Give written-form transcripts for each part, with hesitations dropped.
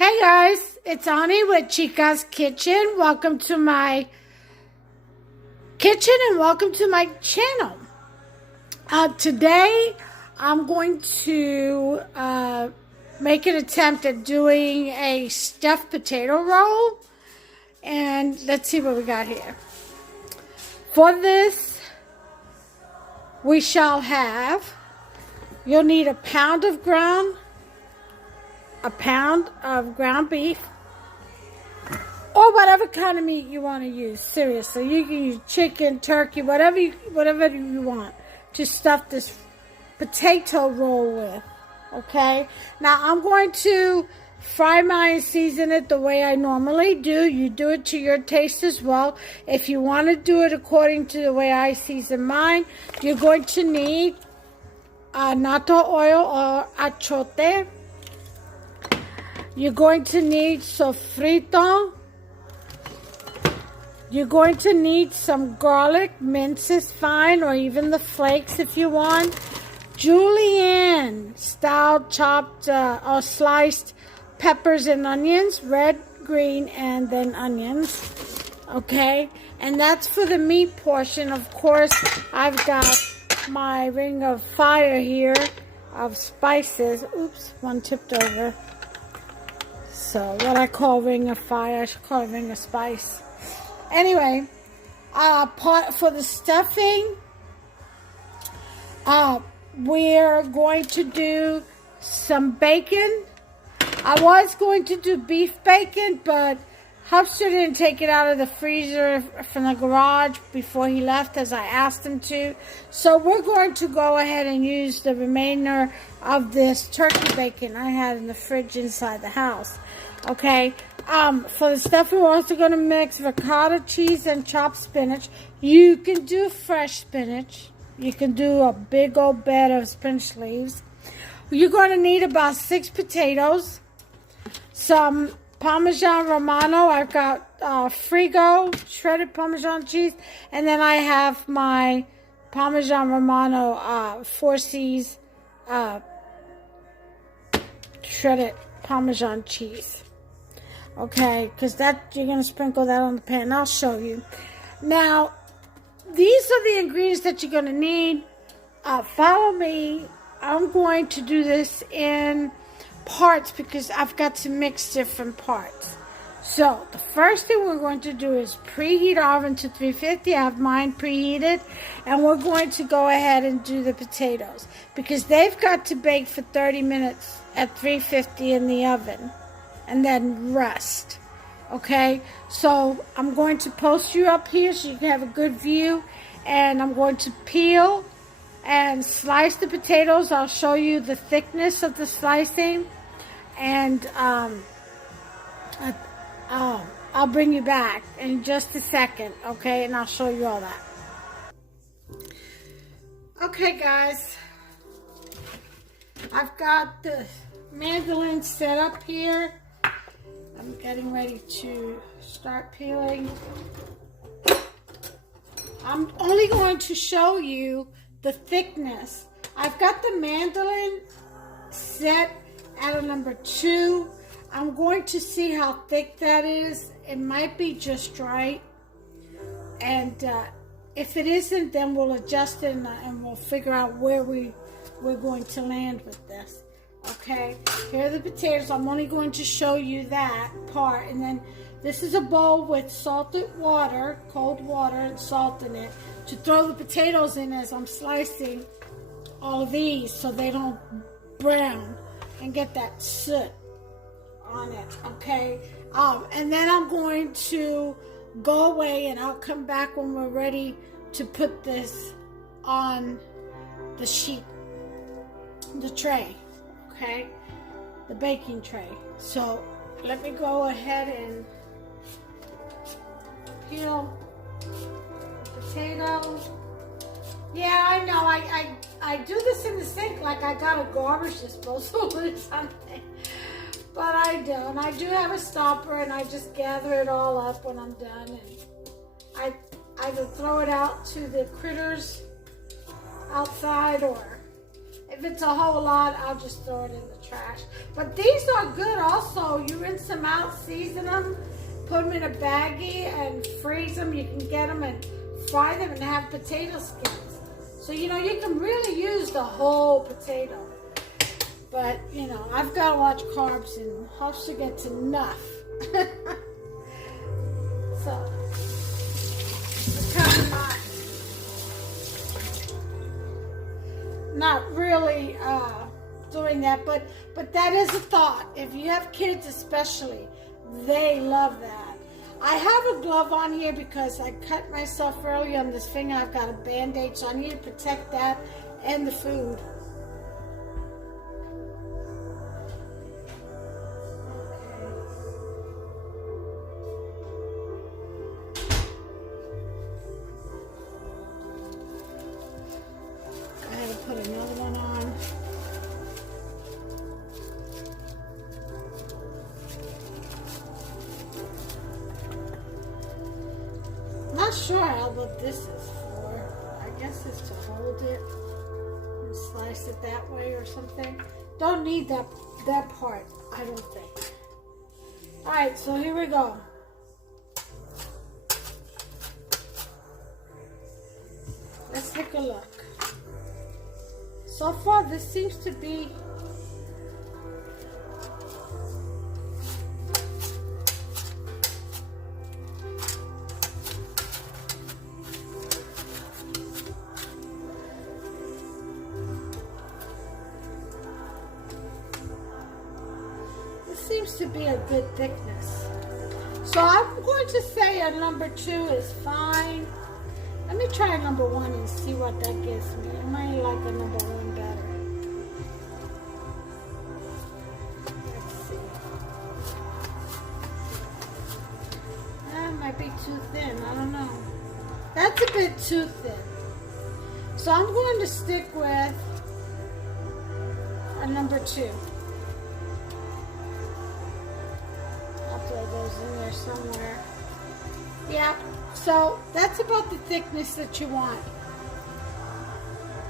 Hey guys, it's Ani with Chica's Kitchen. Welcome to my kitchen and welcome to my channel. Today I'm going to make an attempt at doing a stuffed potato roll. And let's see what we got here. For this, we shall have, you'll need a pound of ground beef, or whatever kind of meat you want to use. Seriously, you can use chicken, turkey, whatever you want to stuff this potato roll with. Okay, now I'm going to fry mine and season it the way I normally do. You do it to your taste as well. If you want to do it according to the way I season mine, you're going to need natto oil or achote. You're going to need sofrito. You're going to need some garlic, minces fine, or even the flakes if you want. Julienne style chopped or sliced peppers and onions, red, green, and then onions. Okay, and that's for the meat portion. Of course, I've got my ring of fire here of spices. Oops, one tipped over. So what I call ring of fire, I should call it ring of spice. Anyway, for the stuffing, we're going to do some bacon. I was going to do beef bacon, but Hubster didn't take it out of the freezer from the garage before he left, as I asked him to. So we're going to go ahead and use the remainder of this turkey bacon I had in the fridge inside the house. Okay, for the stuffing, we're also going to mix ricotta cheese and chopped spinach. You can do fresh spinach. You can do a big old bed of spinach leaves. You're going to need about 6 potatoes, some Parmesan Romano. I've got Frigo, shredded Parmesan cheese, and then I have my Parmesan Romano 4C's shredded Parmesan cheese. Okay, because that you're going to sprinkle that on the pan, and I'll show you. Now, these are the ingredients that you're going to need. Follow me. I'm going to do this in parts because I've got to mix different parts. So the first thing we're going to do is preheat our oven to 350. I have mine preheated, and we're going to go ahead and do the potatoes because they've got to bake for 30 minutes at 350 in the oven and then rest. Okay, so I'm going to post you up here so you can have a good view, and I'm going to peel and slice the potatoes. I'll show you the thickness of the slicing, and I'll bring you back in just a second, okay, and I'll show you all that. Okay guys, I've got the mandolin set up here. I'm getting ready to start peeling. I'm only going to show you the thickness. I've got the mandolin set at a number 2. I'm going to see how thick that is. It might be just right, and if it isn't, then we'll adjust it and we'll figure out where we're going to land with this. Okay, here are the potatoes. I'm only going to show you that part, and then this is a bowl with salted water, cold water, and salt in it to throw the potatoes in as I'm slicing all of these so they don't brown and get that soot on it. Okay, and then I'm going to go away, and I'll come back when we're ready to put this on the sheet, the tray. Okay, the baking tray. So let me go ahead and peel the potatoes. Yeah, I know. I do this in the sink like I got a garbage disposal or something, but I don't. I do have a stopper, and I just gather it all up when I'm done, and I either throw it out to the critters outside, or if If it's a whole lot, I'll just throw it in the trash. But these are good also. You rinse them out, season them, put them in a baggie and freeze them. You can get them and fry them and have potato skins. So, you know, you can really use the whole potato. But, you know, I've got to watch carbs and hope she gets enough. So, it's kind of not really doing that, but that is a thought. If you have kids especially, they love that. I have a glove on here because I cut myself early on this finger. I've got a band-aid, so I need to protect that and the food. Put another one on. Not sure what this is for. I guess it's to hold it and slice it that way or something. Don't need that part, I don't think. Alright, so here we go. Let's take a look. So far, this seems to be a good thickness. So I'm going to say a number 2 is fine. Let me try a number 1 and see what that gives me. I might like a number 1 better. Let's see. That might be too thin. I don't know. That's a bit too thin. So I'm going to stick with a number 2. I'll throw those in there somewhere. Yeah. So that's about the thickness that you want.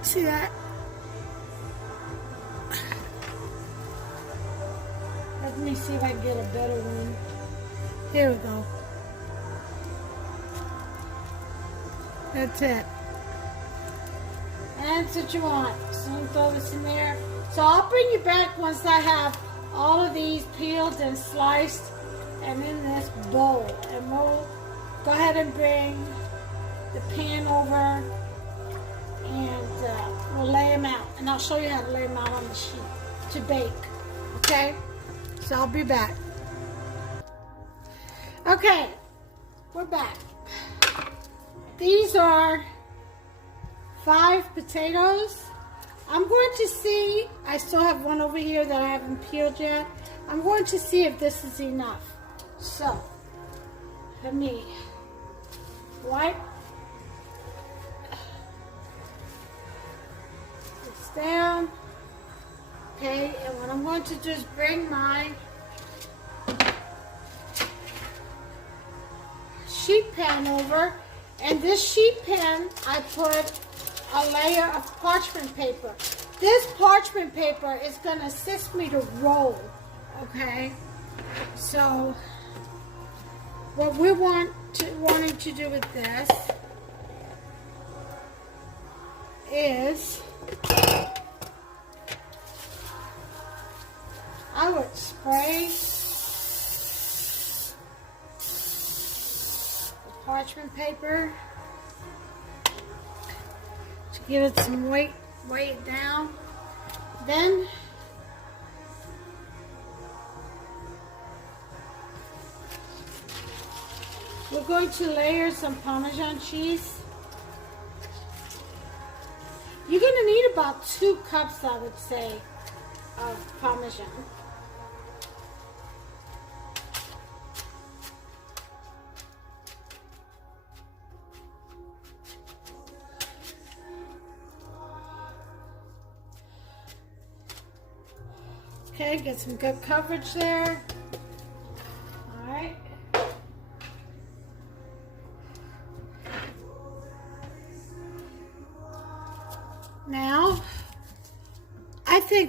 See that? Let me see if I can get a better one. Here we go. That's it. And that's what you want. So you throw this in there. So I'll bring you back once I have all of these peeled and sliced and in this bowl. And we'll go ahead and bring the pan over and we'll lay them out. And I'll show you how to lay them out on the sheet to bake. Okay? So I'll be back. Okay, we're back. These are 5 potatoes. I'm going to see, I still have one over here that I haven't peeled yet. I'm going to see if this is enough. So, let me wipe this down. Okay, and what I'm going to do is bring my sheet pan over. And this sheet pan, I put a layer of parchment paper. This parchment paper is going to assist me to roll, okay? So, what we're wanting to do with this is, I would spray the parchment paper to give it some weight, weigh it down. Then we're going to layer some Parmesan cheese. You're going to need about 2 cups, I would say, of Parmesan. Okay, get some good coverage there. All right. Now,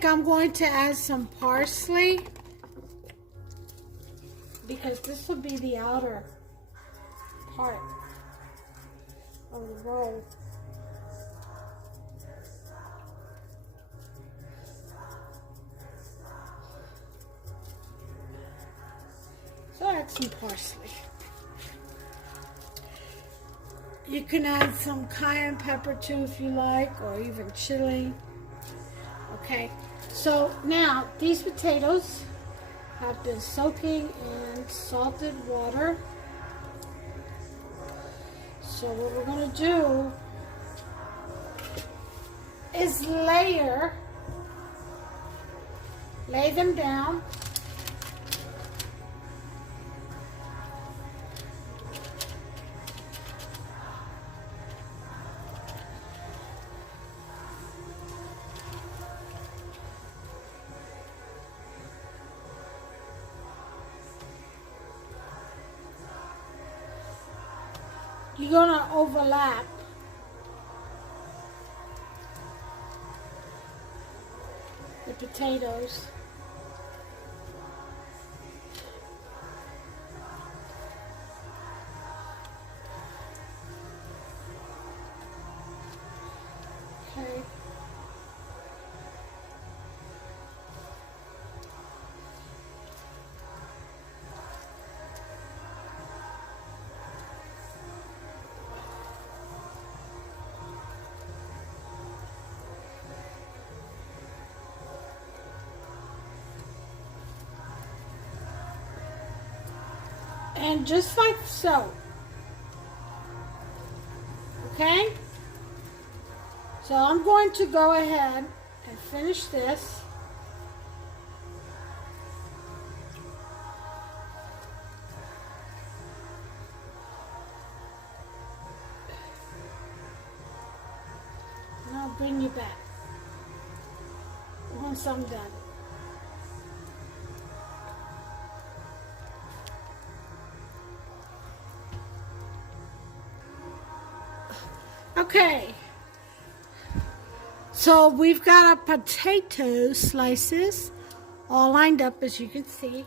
think I'm going to add some parsley because this will be the outer part of the roll. So add some parsley. You can add some cayenne pepper too if you like, or even chili. Okay, so now these potatoes have been soaking in salted water. So what we're going to do is lay them down. You're gonna overlap the potatoes. Okay. And just like so. Okay? So I'm going to go ahead and finish this. And I'll bring you back once I'm done. Okay, so we've got our potato slices all lined up, as you can see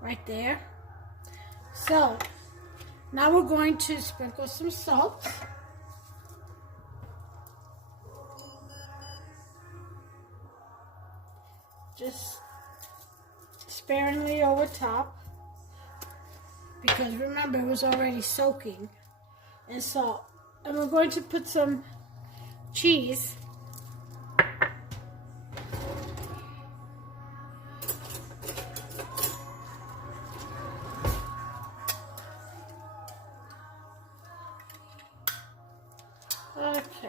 right there. So now we're going to sprinkle some salt. Just sparingly over top, because remember it was already soaking in salt. And we're going to put some cheese. Okay.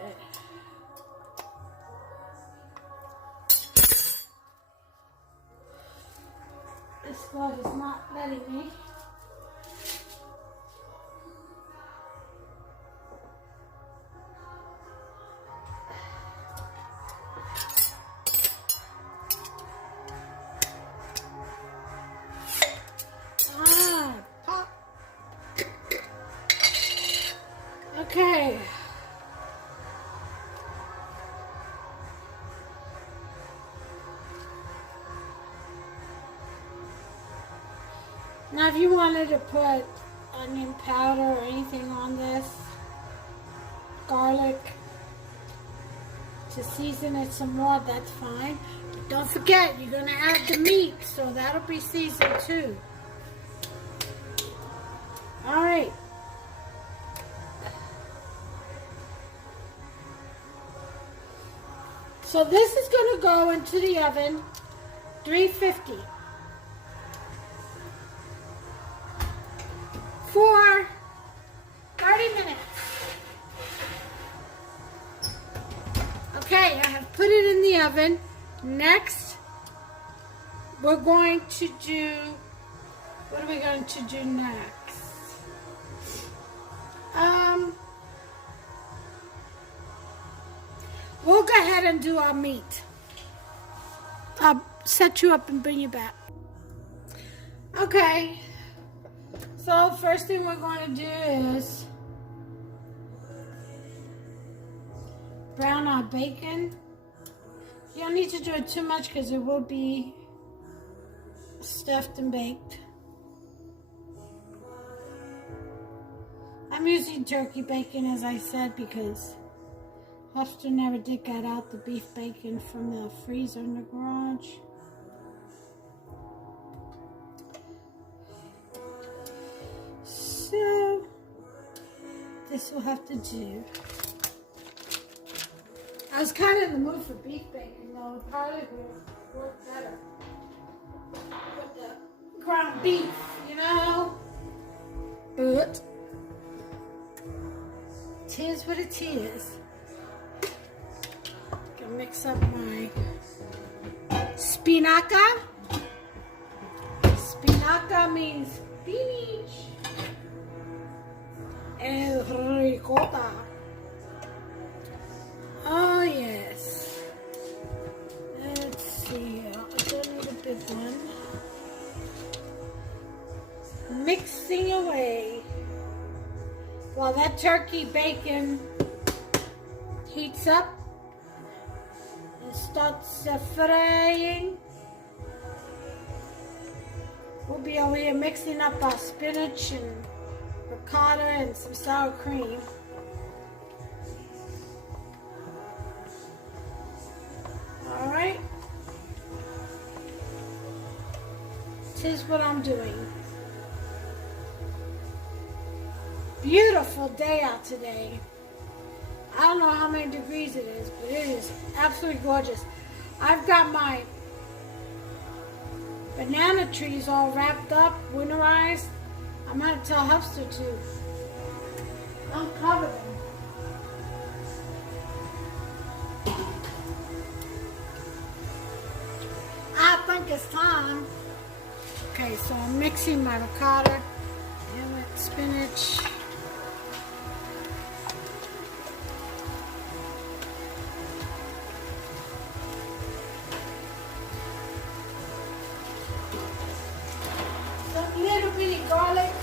This glove is not letting me. Okay. Now if you wanted to put onion powder or anything on this, garlic, to season it some more, that's fine. But don't forget, you're going to add the meat, so that'll be seasoned too. Alright. So this is going to go into the oven, 350, for 30 minutes. Okay, I have put it in the oven. Next, we're going to do, what are we going to do next? We'll go ahead and do our meat. I'll set you up and bring you back. Okay, so first thing we're going to do is brown our bacon You don't need to do it too much because it will be stuffed and baked. I'm using turkey bacon, as I said, because Hofstra never did get out the beef bacon from the freezer in the garage. So, this will have to do. I was kind of in the mood for beef bacon, though. It probably would work better with the ground beef, you know? But, tis what it is. Gonna mix up my spinaca. Spinaca means spinach. And ricotta. Oh yes. Let's see. I don't need a big one. Mixing away. While that turkey bacon heats up and starts frying, we'll be over here mixing up our spinach and ricotta and some sour cream. Alright. This is what I'm doing. Beautiful day out today. I don't know how many degrees it is, but it is absolutely gorgeous. I've got my banana trees all wrapped up, winterized. I'm going to tell Hufster to uncover them. I think it's time. Okay, so I'm mixing my ricotta and with spinach. Some little bitty garlic.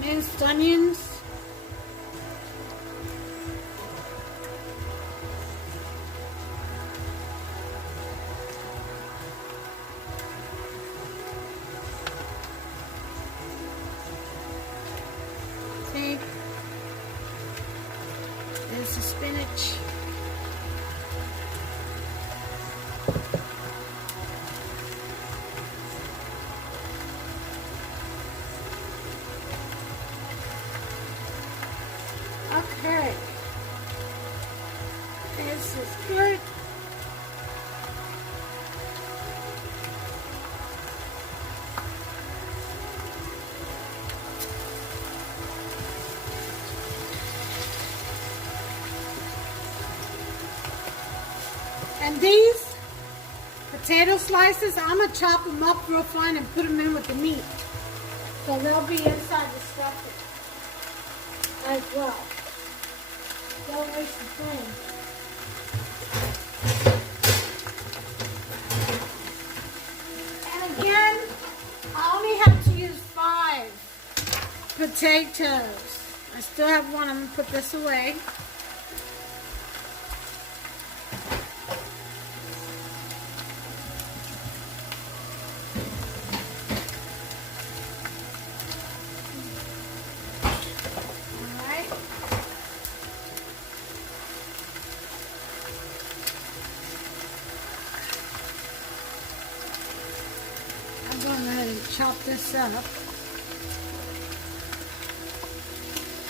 Minced onions. There's the spinach. Okay. This is good. And these potato slices, I'm going to chop them up real fine and put them in with the meat. So they'll be inside the stuffing as well. Don't waste the food. And again, I only have to use 5 potatoes. I still have one. I'm going to put this away. I'm going to go ahead and chop this up.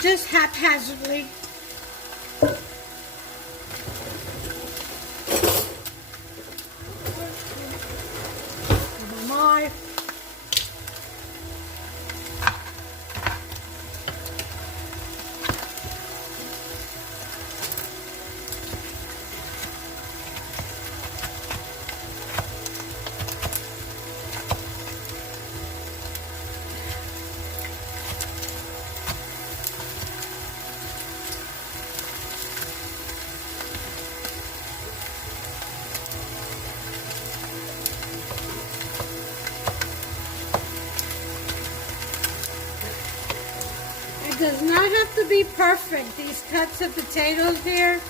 Just haphazardly. With my knife. does not have to be perfect, these cuts of potatoes here,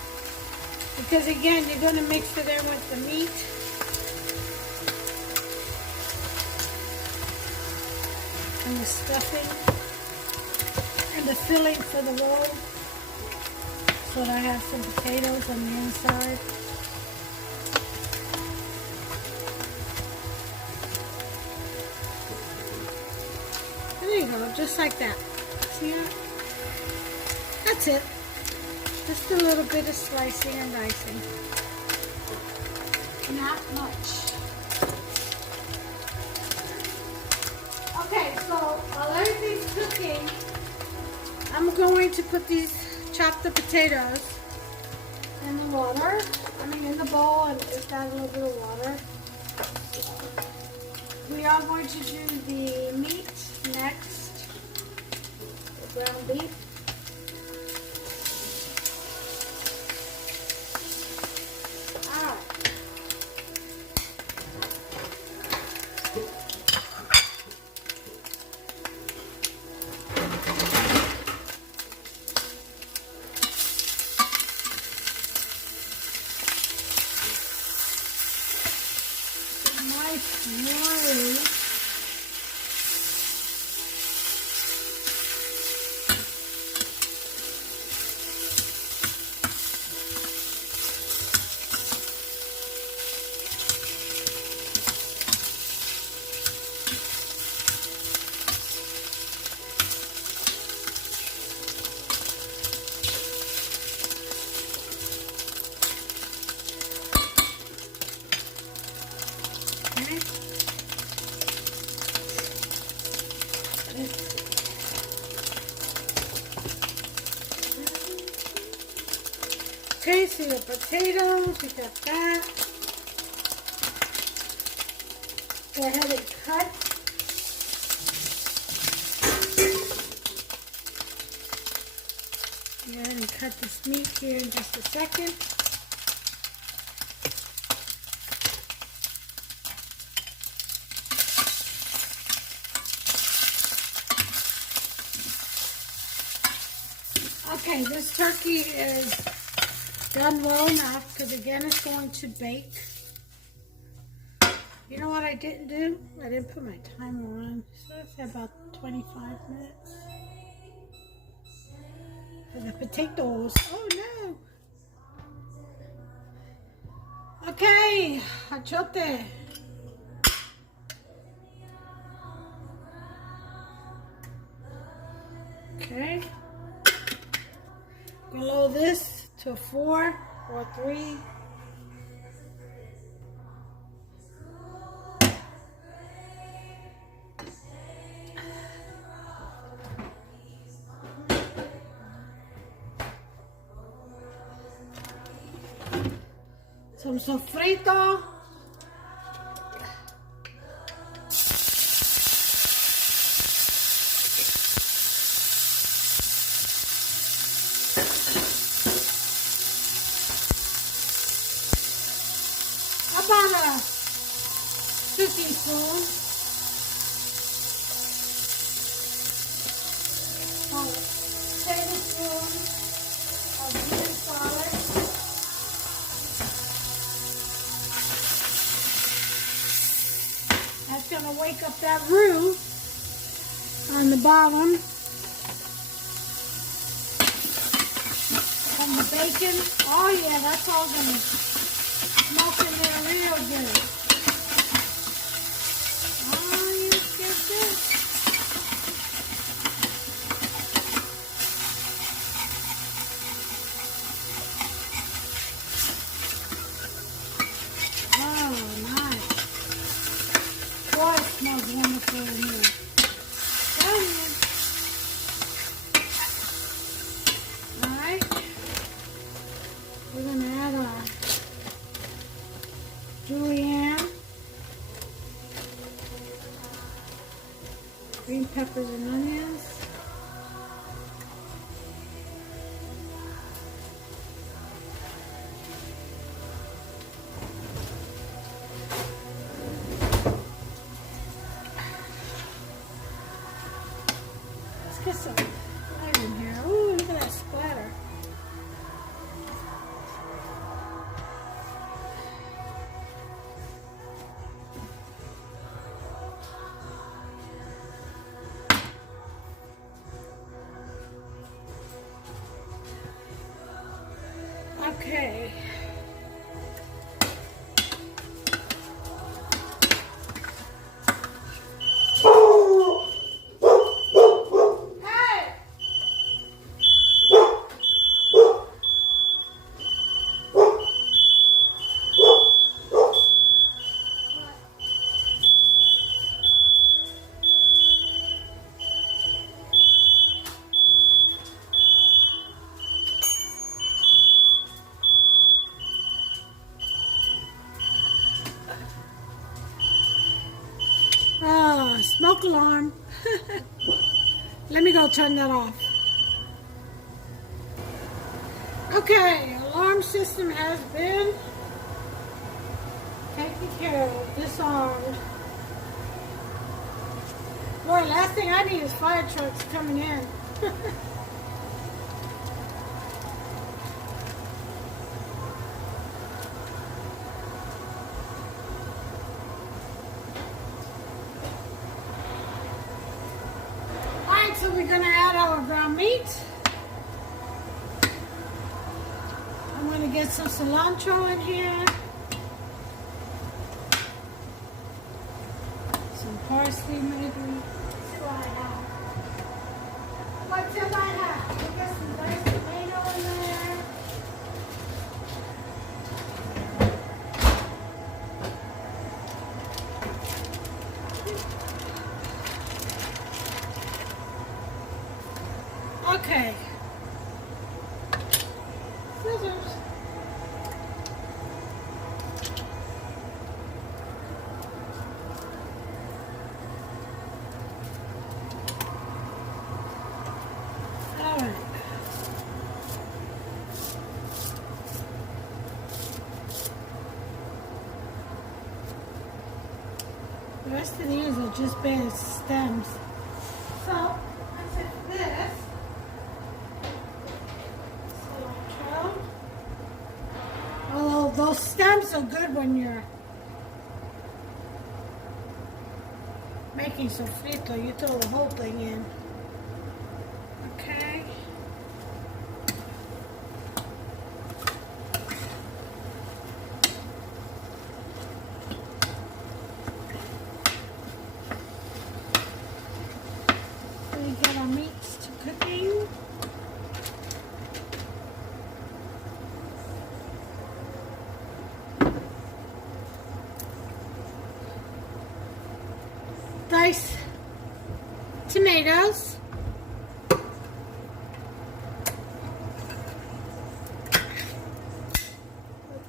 because again, you're going to mix it in with the meat. And the stuffing and the filling for the roll, so that I have some potatoes on the inside. There you go, just like that. See that? That's it. Just a little bit of slicing and dicing. Not much. Okay, so while everything's cooking, I'm going to put these chopped up potatoes in the water. In the bowl, and just add a little bit of water. We are going to do the meat next, the ground beef. Okay, so the potatoes, we got that. Go ahead and cut. Go ahead and cut this meat here in just a second. Okay, this turkey is done well enough, because again it's going to bake. You know what I didn't do? I didn't put my timer on. So it's about 25 minutes. For the potatoes. Oh no! Okay, achote. Okay. Below this to 4 or 3. Some sofrito. About a 2 teaspoons. Tablespoon of green garlic. That's going to wake up that roux on the bottom. And the bacon. Oh yeah, that's all going to smoke in there real good. Oh, you get this. Oh, nice. Boy, it smells wonderful in here. Tell you. Alright. We're going to add our julienne, green peppers and onions, let's get some, I don't Okay. Oh, smoke alarm. Let me go turn that off. Okay, alarm system has been taken care of, disarmed. Boy, last thing I need is fire trucks coming in. Alright, so we're going to add our ground meat. I'm going to get some cilantro in here. Some parsley maybe. What do I have? What did I have? We got some nice tomato in there. Okay. Scissors. All right. The rest of these are just bare stems. So, I took this. Although those stems are good when you're making sofrito, you throw the whole thing in. Okay. We get our meats to cooking. Dice tomatoes.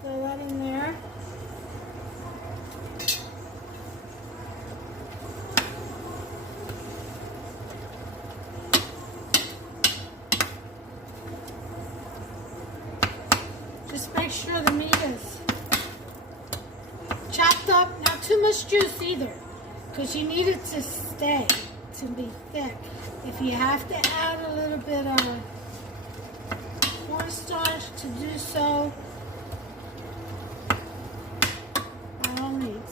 Throw that in there. Just make sure the meat is chopped up, not too much juice either, because you need it to stay, to be thick. If you have to add a little bit of cornstarch to do so, by all means.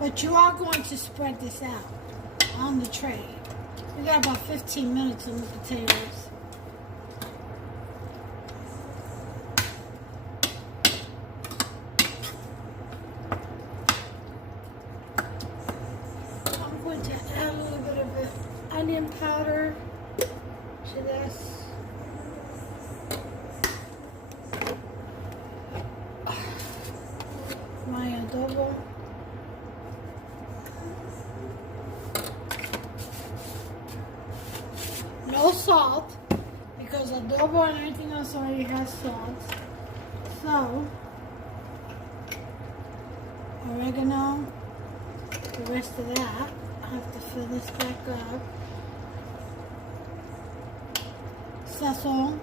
But you are going to spread this out on the tray. We got about 15 minutes on the potatoes. I'm going to add a little bit of onion powder to this. My adobo. No salt, because adobo and everything else already has salt. So, oregano, the rest of that. I have to fill this back up. Sesame,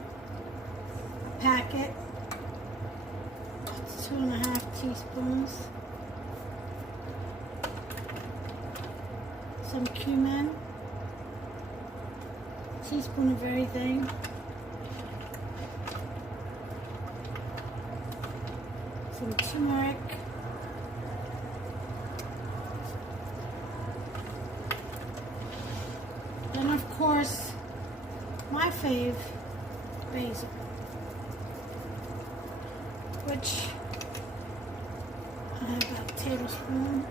a packet. That's 2.5 teaspoons. Some cumin. Teaspoon of everything. Some turmeric. And of course, my fave, basil, which I have about a tablespoon.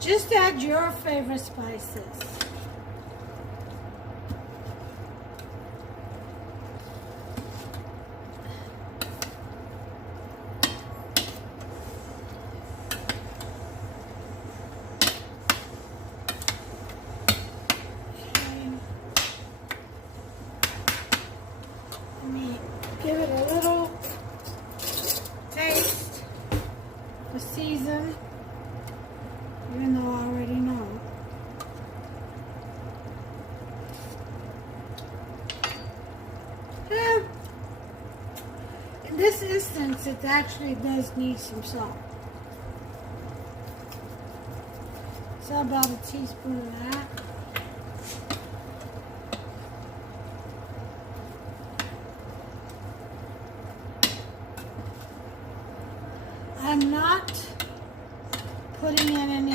Just add your favorite spices. Give it a little taste, the season, even though I already know. In this instance, it actually does need some salt. So about a teaspoon of that. I'm not putting in any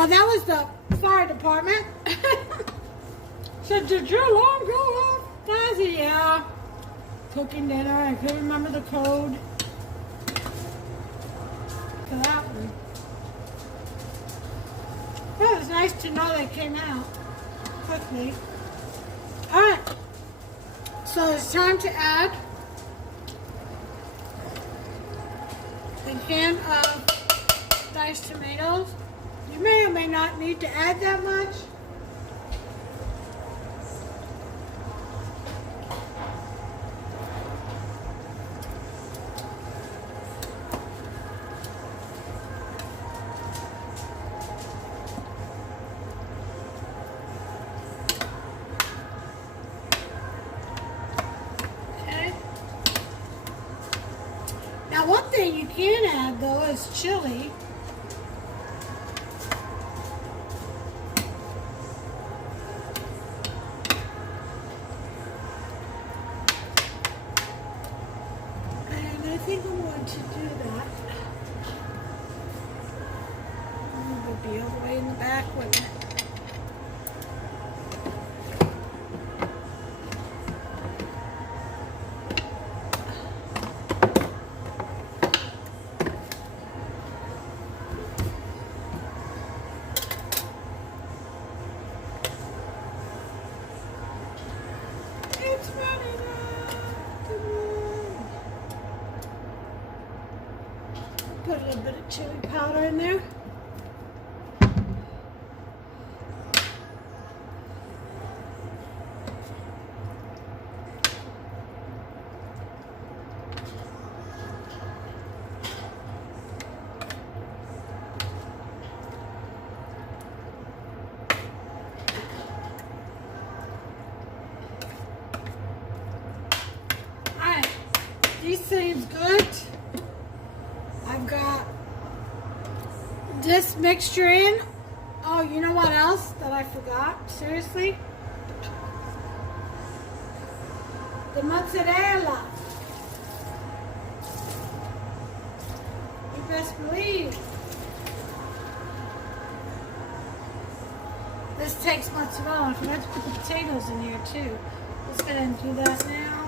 well, that was the fire department. Said, did your alarm go off? I said, yeah. Cooking dinner. I couldn't remember the code for that one. Well, it was nice to know they came out quickly. Alright. So it's time to add a can of diced tomatoes. You may or may not need to add that much. Okay. Now one thing you can add though is chili. I think I'm going to do that. We'll be all the way in the back with it. It's running out. Come on. Put a little bit of chili powder in there. Alright, these seems good. I've got this mixture in. Oh, you know what else that I forgot? Seriously? the mozzarella. You best believe. This takes mozzarella. I forgot to put the potatoes in here too. Let's go ahead and do that now.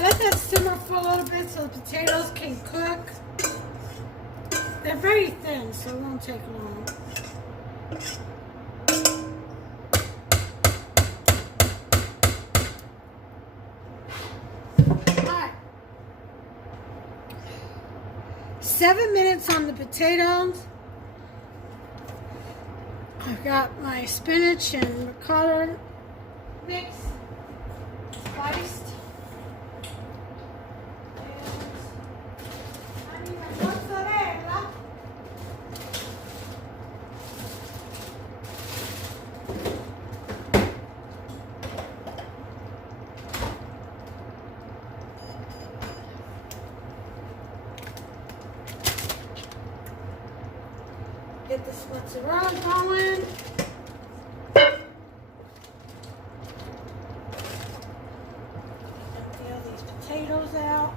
Let that simmer for a little bit so the potatoes can cook. They're very thin, so it won't take long. Alright. 7 minutes on the potatoes. I've got my spinach and ricotta mix spiced. Get this mozzarella going. Empty all these potatoes out.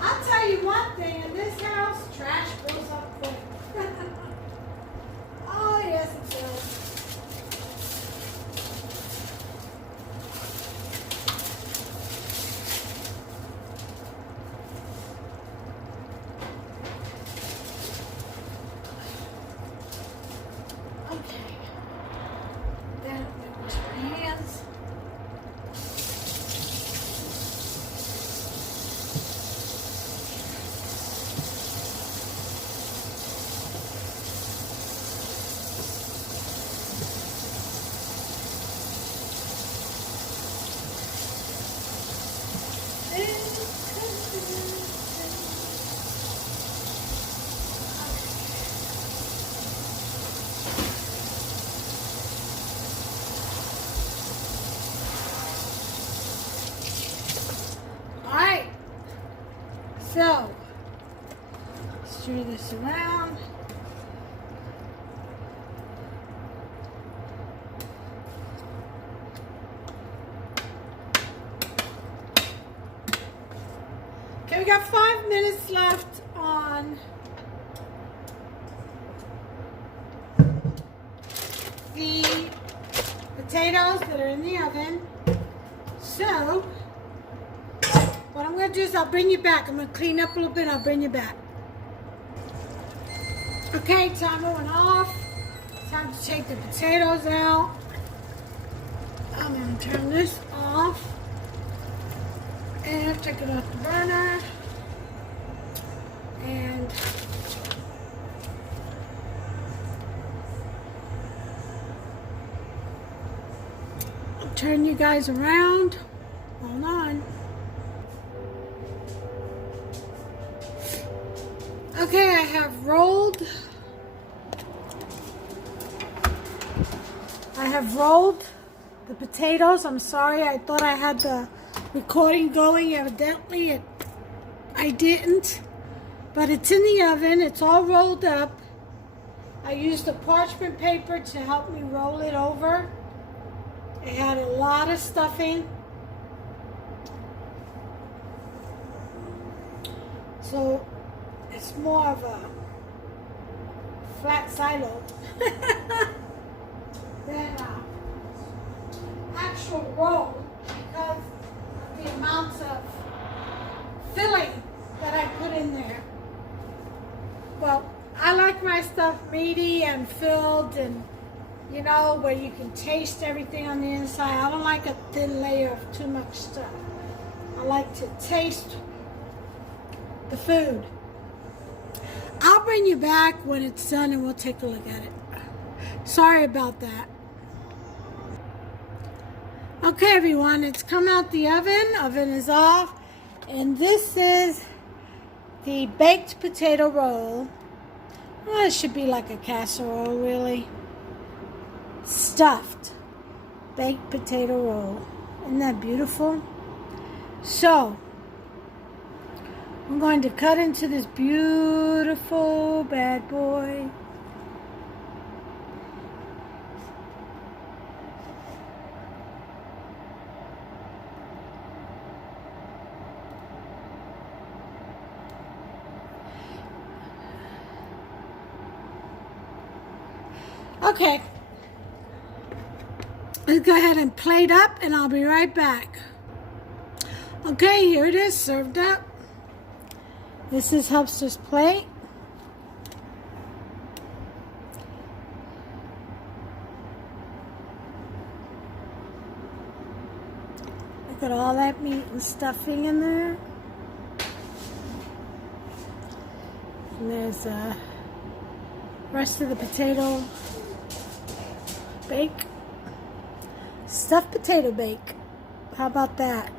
I'll tell you one thing, in this house, trash goes up quick. Oh, yes, it does. Okay. Then I'm going to wash my hands. Alright, so stir this around. Okay, we got 5 minutes left on the potatoes that are in the oven. So, what I'm going to do is I'll bring you back. I'm going to clean up a little bit and I'll bring you back. Okay, timer went off. Time to take the potatoes out. I'm going to turn this off. And take it off the burner. And I'll turn you guys around. Hold on. Okay, I have rolled the potatoes. I'm sorry, I thought I had the recording going. Evidently, I didn't. But it's in the oven. It's all rolled up. I used the parchment paper to help me roll it over. It had a lot of stuffing. So it's more of a flat silo than actual roll because of the amounts of filling that I put in there. Well, I like my stuff meaty and filled and, you know, where you can taste everything on the inside. I don't like a thin layer of too much stuff. I like to taste the food. I'll bring you back when it's done and we'll take a look at it. Sorry about that. Okay, everyone, it's come out the oven. Oven is off. And this is the baked potato roll. Well, it should be like a casserole, really. Stuffed baked potato roll. Isn't that beautiful? So, I'm going to cut into this beautiful bad boy. Okay. Let's go ahead and plate up and I'll be right back. Okay, here it is, served up. This is Hubster's plate. Look at all that meat and stuffing in there. And there's the rest of the potato bake. Stuffed potato bake. How about that?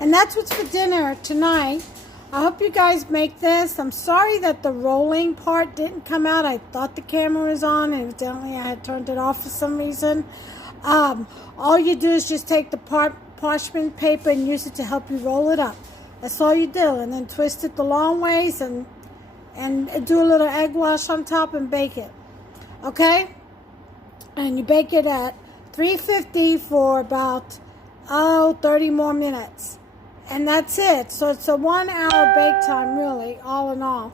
And that's what's for dinner tonight. I hope you guys make this. I'm sorry that the rolling part didn't come out. I thought the camera was on, and evidently I had turned it off for some reason. All you do is just take the parchment paper and use it to help you roll it up. That's all you do. And then twist it the long ways and do a little egg wash on top and bake it. Okay? And you bake it at 350 for about 30 more minutes. And that's it. So it's a 1 hour bake time, really, all in all.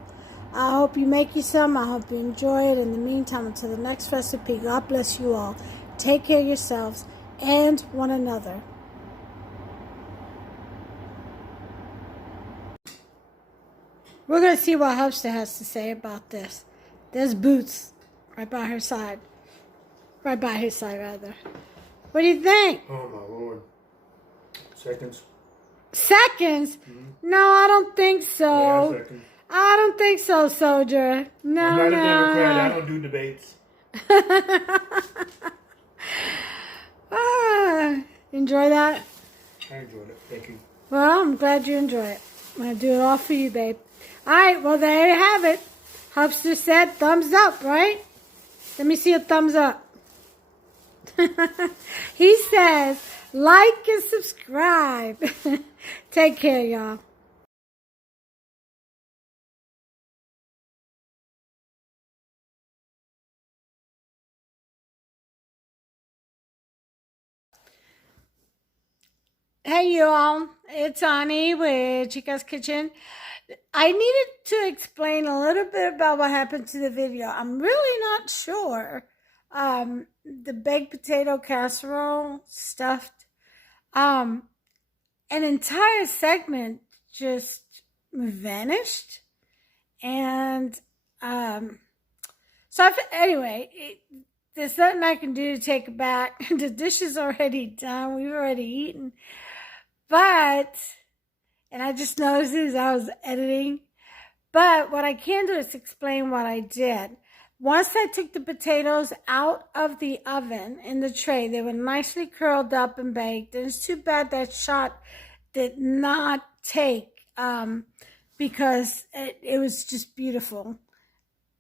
I hope you make you some. I hope you enjoy it. In the meantime, until the next recipe, God bless you all. Take care of yourselves and one another. We're going to see what Hubster has to say about this. There's Boots right by her side. Right by his side, rather. What do you think? Oh, my Lord. Seconds. Seconds? Mm-hmm. No, I don't think so. Yeah, seconds. I don't think so, soldier. No, I'm not no. a Democrat. I don't do debates. Enjoy that? I enjoyed it. Thank you. Well, I'm glad you enjoy it. I'm going to do it all for you, babe. All right, well, there you have it. Hubster said thumbs up, right? Let me see a thumbs up. He says, like and subscribe. Take care, y'all. Hey, y'all. It's Ani with Chica's Kitchen. I needed to explain a little bit about what happened to the video. I'm really not sure. The baked potato casserole stuffed. An entire segment just vanished. And anyway, there's nothing I can do to take it back. The dish is already done. We've already eaten. But, and I just noticed as I was editing. But what I can do is explain what I did. Once I took the potatoes out of the oven in the tray, they were nicely curled up and baked. And it's too bad that shot did not take because it was just beautiful.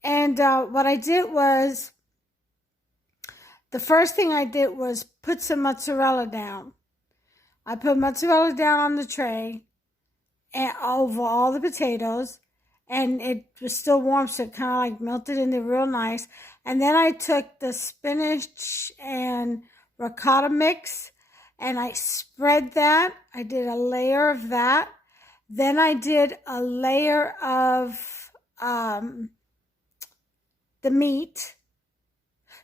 And what I did was, the first thing I did was put some mozzarella down. I put mozzarella down on the tray and over all the potatoes. And it was still warm, so it kind of like melted in there real nice. And then I took the spinach and ricotta mix and I spread that. I did a layer of that. Then I did a layer of the meat.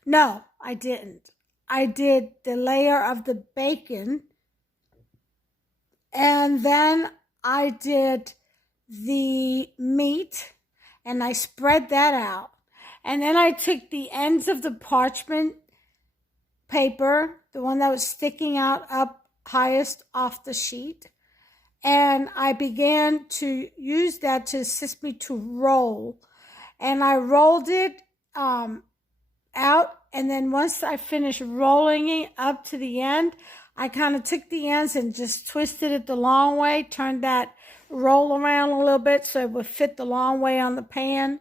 No, I didn't. I did the layer of the bacon. And then I did the meat and I spread that out. And then I took the ends of the parchment paper, the one that was sticking out up highest off the sheet, and I began to use that to assist me to roll. And I rolled it out, and then once I finished rolling it up to the end, I kind of took the ends and just twisted it the long way, turned that roll around a little bit so it would fit the long way on the pan.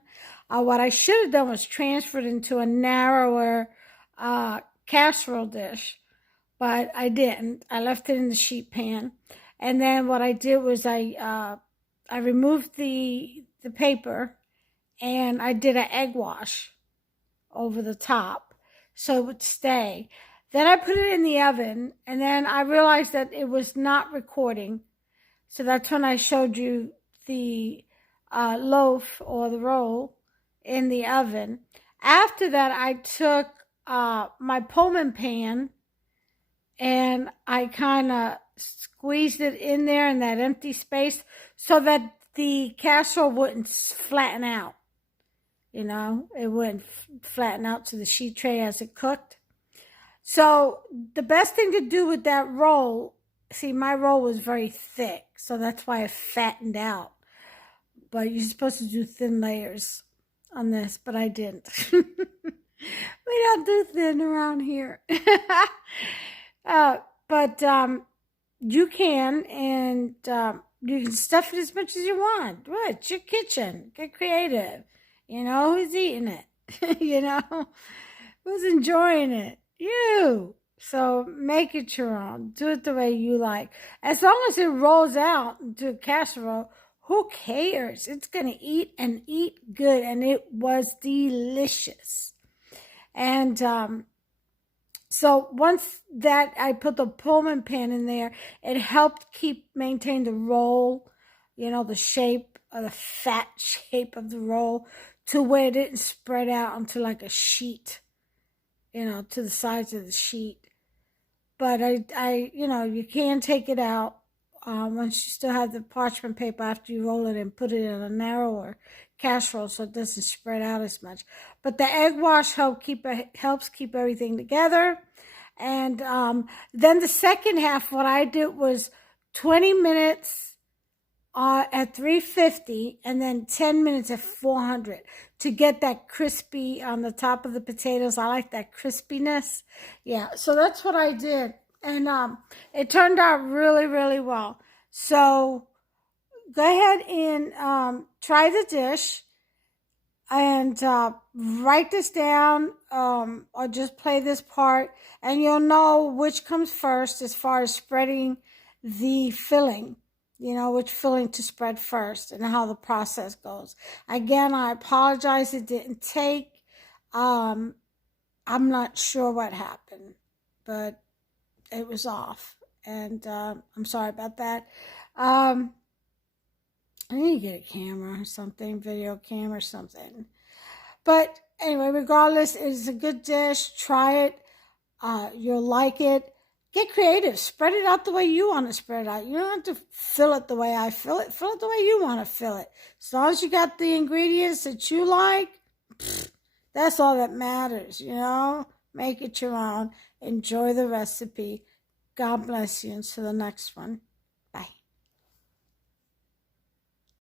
What I should have done was transferred into a narrower casserole dish, but I didn't. I left it in the sheet pan. And then what I did was I removed the paper, and I did an egg wash over the top so it would stay. Then I put it in the oven, and then I realized that it was not recording. So that's when I showed you the loaf or the roll in the oven. After that, I took my Pullman pan and I kind of squeezed it in there in that empty space so that the casserole wouldn't flatten out. You know, it wouldn't flatten out to the sheet tray as it cooked. So the best thing to do with that roll, see, my roll was very thick, so that's why it fattened out. But you're supposed to do thin layers on this, but I didn't. We don't do thin around here. But you can, and you can stuff it as much as you want. What? It's your kitchen. Get creative. You know, who's eating it? You know, who's enjoying it? You. So make it your own. Do it the way you like. As long as it rolls out into a casserole, who cares? It's going to eat and eat good. And it was delicious. And so once that I put the Pullman pan in there, it helped maintain the roll, you know, the shape, or the fat shape of the roll, to where it didn't spread out onto like a sheet, you know, to the sides of the sheet. But I you know, you can take it out once you still have the parchment paper after you roll it and put it in a narrower casserole so it doesn't spread out as much. But the egg wash helps keep everything together. And then the second half, what I did was 20 minutes at 350 and then 10 minutes at 400 to get that crispy on the top of the potatoes. I like that crispiness. Yeah, so that's what I did. And it turned out really, really well. So go ahead and try the dish and write this down or just play this part, and you'll know which comes first as far as spreading the filling. You know, which filling to spread first and how the process goes. Again, I apologize it didn't take. I'm not sure what happened, but it was off. And I'm sorry about that. I need to get a camera or something, video camera or something. But anyway, regardless, it is a good dish. Try it. You'll like it. Get creative. Spread it out the way you want to spread it out. You don't have to fill it the way I fill it. Fill it the way you want to fill it. As long as you got the ingredients that you like, that's all that matters, you know? Make it your own. Enjoy the recipe. God bless you. Until the next one.